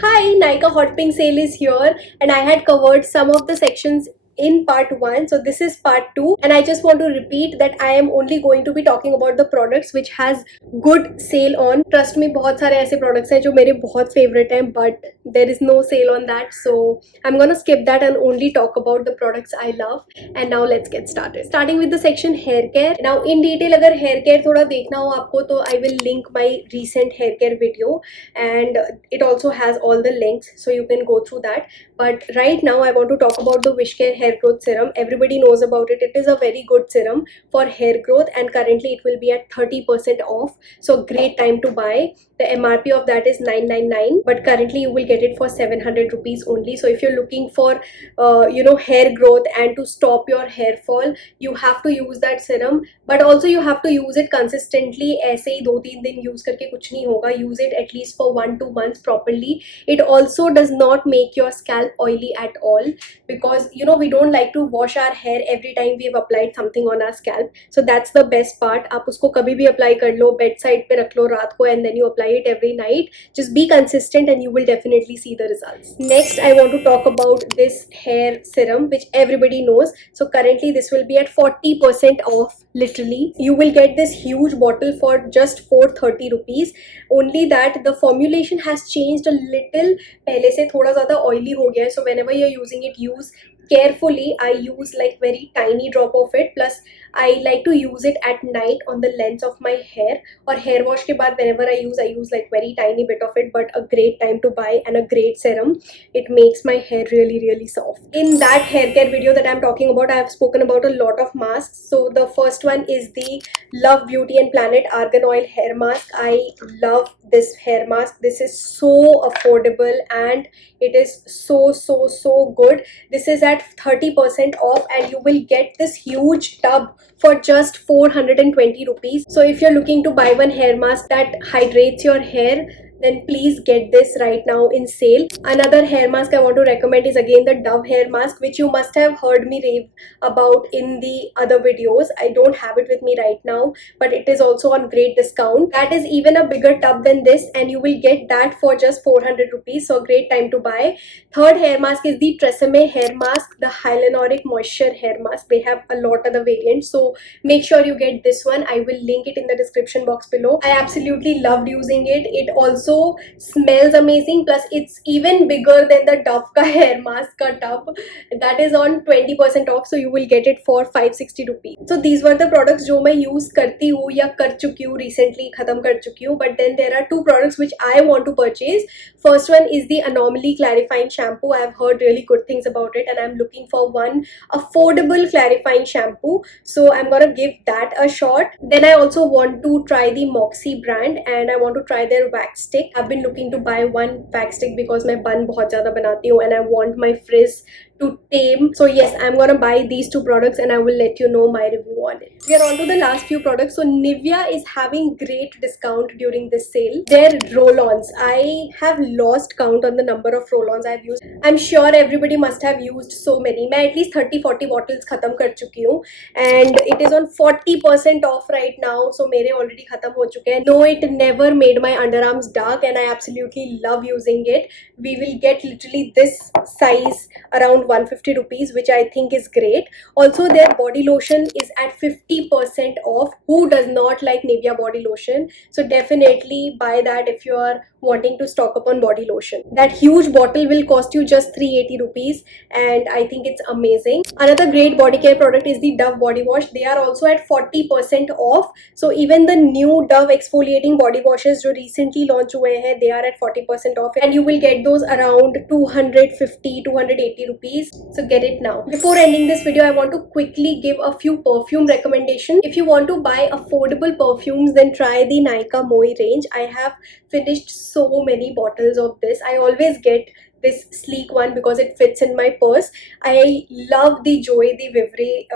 Hi, Nykaa Hot Pink sale is here, and I had covered some of the sections in part 1. So this is part 2, and I just want to repeat that I am only going to be talking about the products which has good sale on. Trust me, बहुत सारे ऐसे products हैं जो मेरे बहुत favorite हैं, but there is no sale on that. So I'm gonna skip that and only talk about the products I love. And now let's get started. Starting with the section hair care. Now in detail अगर hair care थोड़ा देखना हो आपको तो I will link my recent hair care video, and it also has all the links so you can go through that. But right now I want to talk about the Wishcare hair growth serum. Everybody knows about it. It is a very good serum for hair growth, and currently it will be at 30% off, so great time to buy. The MRP of that is 999, but currently you will get it for 700 rupees only. So if you're looking for hair growth and to stop your hair fall, you have to use that serum, but also you have to use it consistently. ऐसे ही 2-3 दिन use करके कुछ नहीं होगा. Use it at least for 1-2 months properly. It also does not make your scalp oily at all, because we don't like to wash our hair every time we have applied something on our scalp. So that's the best part. आप उसको कभी भी apply कर लो, bedside पे रख लो रात को, and then you apply it every night. Just be consistent and you will definitely see the results. Next, I want to talk about this hair serum which everybody knows. So currently this will be at 40% off. Literally, you will get this huge bottle for just 430 rupees. Only that the formulation has changed a little. पहले से थोड़ा ज़्यादा oily हो गया है. So whenever you're using it, use carefully. I use like very tiny drop of it. Plus I like to use it at night on the length of my hair. और hair wash के बाद whenever I use like very tiny bit of it. But a great time to buy and a great serum. It makes my hair really really soft. In that hair care video that I'm talking about, I have spoken about a lot of masks. So the first one is the Love Beauty and Planet Argan Oil hair mask. I love this hair mask. This is so affordable and it is so good. This is at 30% off, and you will get this huge tub for just 420 rupees. So if you're looking to buy one hair mask that hydrates your hair, then please get this right now in sale. Another hair mask I want to recommend is again the Dove hair mask, which you must have heard me rave about in the other videos. I don't have it with me right now, but it is also on great discount. That is even a bigger tub than this, and you will get that for just 400 rupees. So great time to buy. Third hair mask is the Tresemme hair mask, the Hyaluronic Moisture hair mask. They have a lot of the variants, so make sure you get this one. I will link it in the description box below. I absolutely loved using it. It also smells amazing, plus it's even bigger than the Dove ka hair mask ka tub. That is on 20% off, so you will get it for 560 rupees. So these were the products जो मैं use करती हूँ या कर चुकी हूँ, recently खत्म कर चुकी हूँ. But then there are two products which I want to purchase. First one is the Anomaly Clarifying Shampoo. I have heard really good things about it, and I'm looking for one affordable clarifying shampoo. So I'm gonna give that a shot. Then I also want to try the Moxie brand, and I want to try their wax stick. I've been looking to buy one wax stick because मैं bun बहुत ज़्यादा बनाती हूँ, and I want my frizz to tame. So yes, I'm gonna buy these two products and I will let you know my review on it. We are on to the last few products. So Nivea is having great discount during this sale. Their roll-ons, I have lost count on the number of roll-ons I've used. I'm sure everybody must have used so many. मैं at least 30-40 bottles खत्म कर चुकी हूँ, and it is on 40% off right now. So मेरे already खत्म हो चुके हैं. No, it never made my underarms dark, and I absolutely love using it. We will get literally this size around 150 rupees, which I think is great. Also, their body lotion is at 50% off. Who does not like Nivea body lotion? So definitely buy that if you are wanting to stock up on body lotion. That huge bottle will cost you just 380 rupees, and I think it's amazing. Another great body care product is the Dove body wash. They are also at 40% off. So even the new Dove exfoliating body washes जो recently launched हुए हैं, they are at 40% off, and you will get those around 250-280 rupees. So get it now. Before ending this video, I want to quickly give a few perfume recommendations. If you want to buy affordable perfumes, then try the Nykaa Moi range. I have finished so many bottles of this. I always get this sleek one because it fits in my purse. I love the Joy de Vivre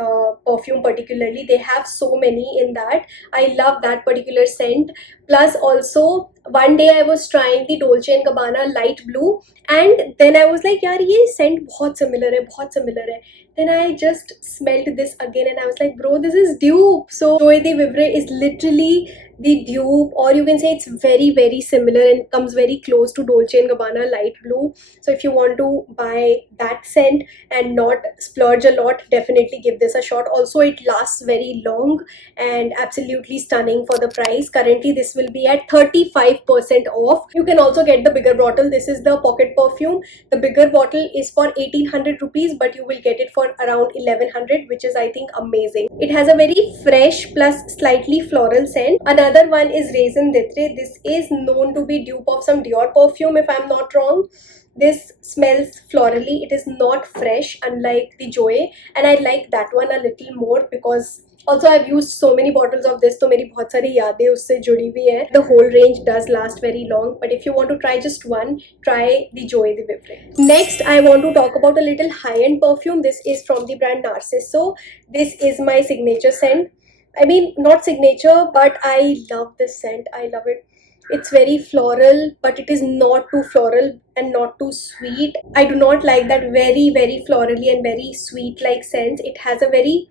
perfume particularly. They have so many in that. I love that particular scent. Plus also one day I was trying the Dolce & Gabbana light blue, and then I was like, यार ये scent बहुत similar है, बहुत similar है. Then I just smelled this again and I was like, bro, this is dupe. So Joy de Vivre is literally the dupe, or you can say it's very similar and comes very close to Dolce & Gabbana light blue. So if you want to buy that scent and not splurge a lot, definitely give this a shot. Also, it lasts very long and absolutely stunning for the price. Currently this will be at 35% off. You can also get the bigger bottle. This is the pocket perfume. The bigger bottle is for 1800 rupees, but you will get it for around 1100, which is I think amazing. It has a very fresh plus slightly floral scent. Another one is Raisin d'Etre. This is known to be dupe of some Dior perfume, if I'm not wrong. This smells florally. It is not fresh, unlike the Joe, and I like that one a little more because also I've used so many bottles of this, तो मेरी बहुत सारी यादें उससे जुड़ी हुई हैं. The whole range does last very long, but if you want to try just one, try the Joe de Vivre. Next, I want to talk about a little high-end perfume. This is from the brand Narciso. This is my signature scent. I mean, not signature, but I love this scent. I love it. It's very floral, but it is not too floral and not too sweet. I do not like that very florally and very sweet like scents. It has a very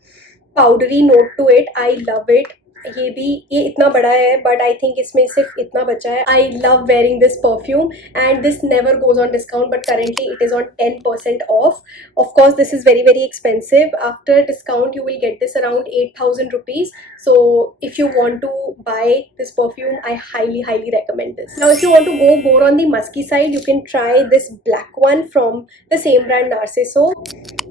powdery note to it. I love it. ये इतना बड़ा है, but I think इसमें सिर्फ इतना बचा है. I love wearing this perfume and this never goes on discount, but currently it is on 10% off. Of course, this is very expensive. After discount, you will get this around 8000 rupees. So if you want to buy this perfume, I highly recommend this. Now, if you want to go more on the musky side, you can try this black one from the same brand Narciso.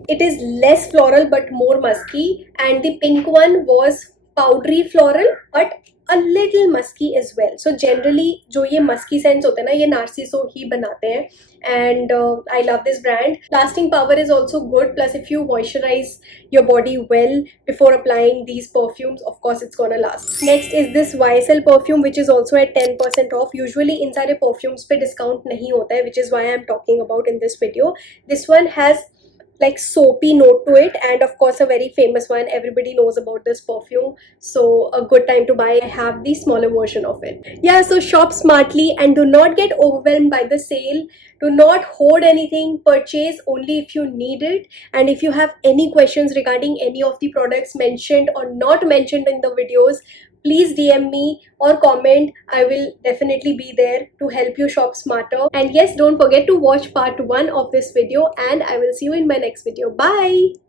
It is less floral but more musky, and the pink one was powdery floral but a little musky as well. So generally जो ये musky scents होते हैं ना, ये Narciso ही बनाते हैं, and I love this brand. Lasting power is also good, plus if you moisturize your body well before applying these perfumes, of course it's gonna last. Next is this YSL perfume, which is also at 10% off. Usually इन सारे perfumes पे discount नहीं होता है, which is why I'm talking about in this video. This one has like soapy note to it, and of course a very famous one. Everybody knows about this perfume, so a good time to buy. I have the smaller version of it. Yeah, so shop smartly and do not get overwhelmed by the sale. Do not hoard anything. Purchase only if you need it. And if you have any questions regarding any of the products mentioned or not mentioned in the videos, please DM me or comment. I will definitely be there to help you shop smarter. And yes, don't forget to watch part 1 of this video, and I will see you in my next video. Bye!